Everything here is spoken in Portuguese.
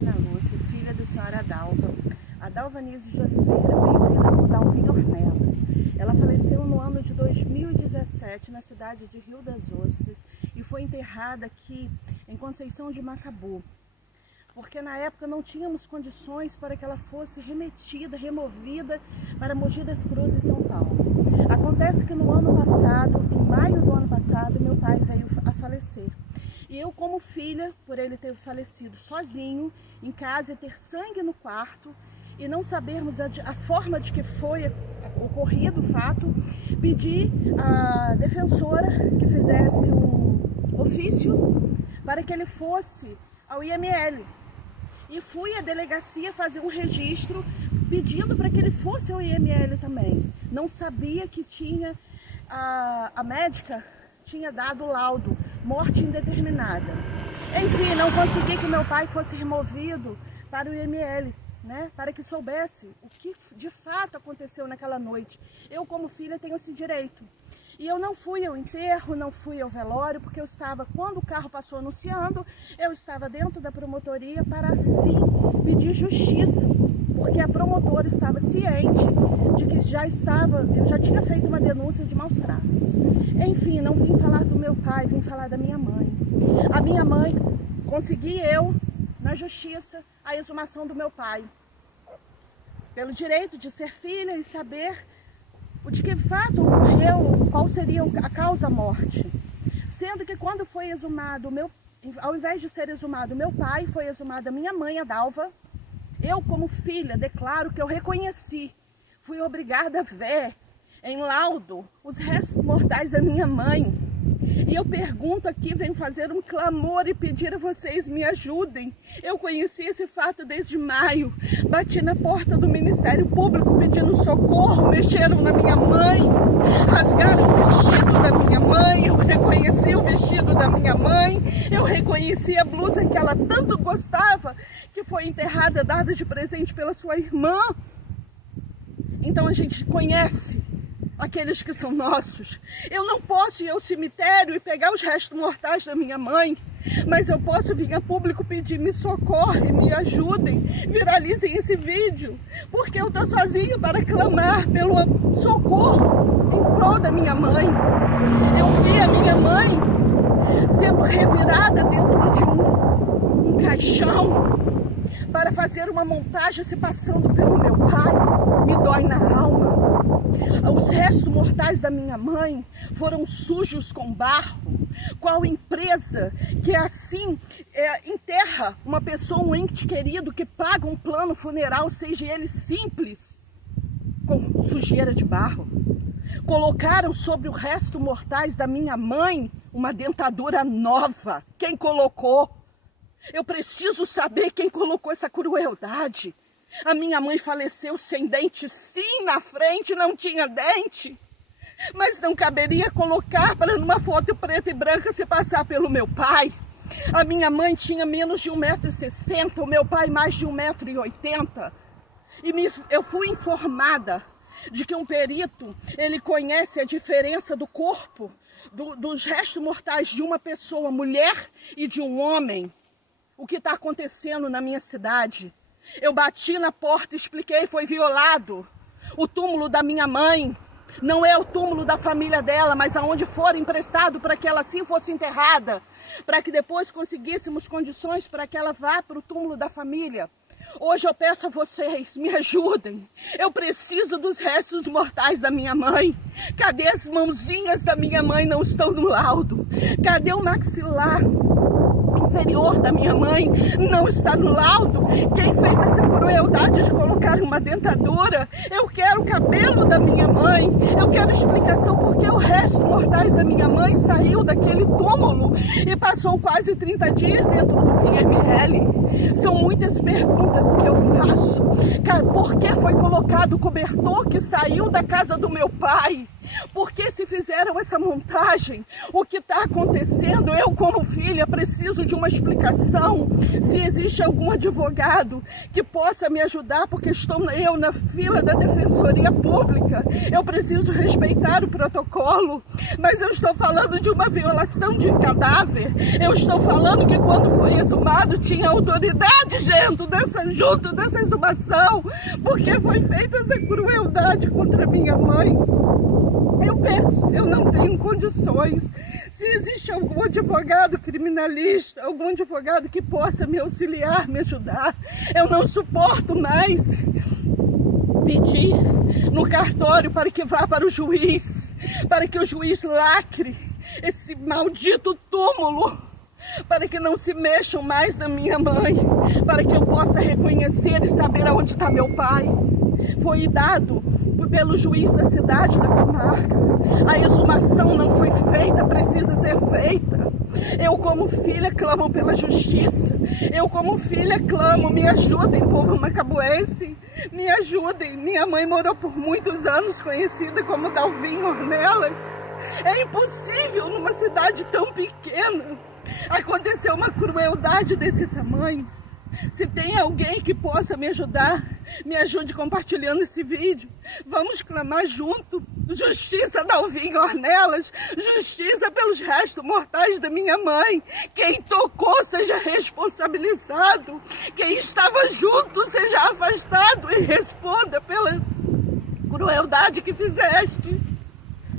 Na Lúcia, filha da senhora Adalva Nise de Oliveira, conhecida por Dalvinha Ornelas. Ela faleceu no ano de 2017 na cidade de Rio das Ostras e foi enterrada aqui em Conceição de Macabu, porque na época não tínhamos condições para que ela fosse removida para Mogi das Cruzes, São Paulo. Acontece que no ano passado, em maio do ano passado, meu pai veio a falecer. E eu, como filha, por ele ter falecido sozinho, em casa, e ter sangue no quarto, e não sabermos a forma de que foi ocorrido o fato, pedi à defensora que fizesse um ofício para que ele fosse ao IML. E fui à delegacia fazer um registro pedindo para que ele fosse ao IML também. Não sabia que tinha, a médica tinha dado laudo, morte indeterminada. Enfim, não consegui que meu pai fosse removido para o IML, né, para que soubesse o que de fato aconteceu naquela noite. Eu, como filha, tenho esse direito. E eu não fui ao enterro, não fui ao velório, porque eu estava, quando o carro passou anunciando, eu estava dentro da promotoria para, sim, pedir justiça, porque a promotora estava ciente de que eu já tinha feito uma denúncia de maus tratos. Enfim, não vim falar do meu pai, vim falar da minha mãe. A minha mãe, consegui eu, na justiça, a exumação do meu pai, pelo direito de ser filha e saber o de que fato ocorreu, qual seria a causa-morte. Sendo que quando foi exumado, ao invés de ser exumado meu pai, foi exumada minha mãe, Adalva. Eu, como filha, declaro que eu reconheci, fui obrigada a ver em laudo os restos mortais da minha mãe. E eu pergunto aqui, venho fazer um clamor e pedir a vocês, me ajudem. Eu conheci esse fato desde maio, bati na porta do Ministério Público pedindo socorro, mexeram na minha mãe, rasgaram o vestido da minha mãe, eu reconheci o vestido da minha mãe, eu reconheci a blusa que ela tanto gostava, que foi enterrada, dada de presente pela sua irmã. Então a gente conhece aqueles que são nossos. Eu não posso ir ao cemitério e pegar os restos mortais da minha mãe, mas eu posso vir a público pedir me socorre, me ajudem, viralizem esse vídeo, porque eu estou sozinha para clamar pelo socorro em prol da minha mãe. Eu vi a minha mãe sendo revirada dentro de um caixão para fazer uma montagem se passando pelo meu pai. Me dói na alma. Os restos mortais da minha mãe foram sujos com barro. Qual empresa que assim enterra uma pessoa, um ente querido, que paga um plano funeral, seja ele simples, com sujeira de barro? Colocaram sobre o resto mortais da minha mãe uma dentadura nova. Quem colocou? Eu preciso saber quem colocou essa crueldade. A minha mãe faleceu sem dente, sim, na frente não tinha dente. Mas não caberia colocar para numa foto preta e branca se passar pelo meu pai. A minha mãe tinha menos de 1,60 m, o meu pai mais de 1,80 m. E eu fui informada de que um perito, ele conhece a diferença do corpo, dos restos mortais de uma pessoa, mulher, e de um homem. O que está acontecendo na minha cidade? Eu bati na porta, expliquei, foi violado. O túmulo da minha mãe não é o túmulo da família dela, mas aonde for emprestado para que ela assim fosse enterrada, para que depois conseguíssemos condições para que ela vá para o túmulo da família. Hoje eu peço a vocês, me ajudem. Eu preciso dos restos mortais da minha mãe. Cadê as mãozinhas da minha mãe? Não estão no laudo. Cadê o maxilar inferior da minha mãe? Não está no laudo. Quem fez essa crueldade de colocar uma dentadura? Eu quero o cabelo da minha mãe. Eu quero explicação porque o resto mortais da minha mãe saiu daquele túmulo e passou quase 30 dias dentro do IML. São muitas perguntas que eu faço. Por que foi colocado o cobertor que saiu da casa do meu pai? Por que se fizeram essa montagem? O que está acontecendo? Eu, como filha, preciso de uma explicação. Se existe algum advogado que possa me ajudar, porque estou eu na fila da Defensoria Pública. Eu preciso respeitar o protocolo, mas eu estou falando de uma violação de cadáver. Eu estou falando que quando foi exumado tinha autoridades de junto dessa exumação, porque foi feita essa crueldade contra minha mãe. Eu peço, eu não tenho condições. Se existe algum advogado criminalista, algum advogado que possa me auxiliar, me ajudar, eu não suporto mais pedir no cartório para que vá para o juiz, para que o juiz lacre esse maldito túmulo, para que não se mexam mais na minha mãe, para que eu possa reconhecer e saber aonde está meu pai. Foi dado pelo juiz da cidade, da comarca. A exumação não foi feita, precisa ser feita. Eu como filha clamo pela justiça. Eu como filha clamo, me ajudem, povo macabuense. Me ajudem. Minha mãe morou por muitos anos, conhecida como Dalvinho Ornelas. É impossível numa cidade tão pequena acontecer uma crueldade desse tamanho. Se tem alguém que possa me ajudar, me ajude compartilhando esse vídeo. Vamos clamar junto. Justiça Dalvinho Ornelas, justiça pelos restos mortais da minha mãe. Quem tocou seja responsabilizado. Quem estava junto seja afastado e responda pela crueldade que fizeste.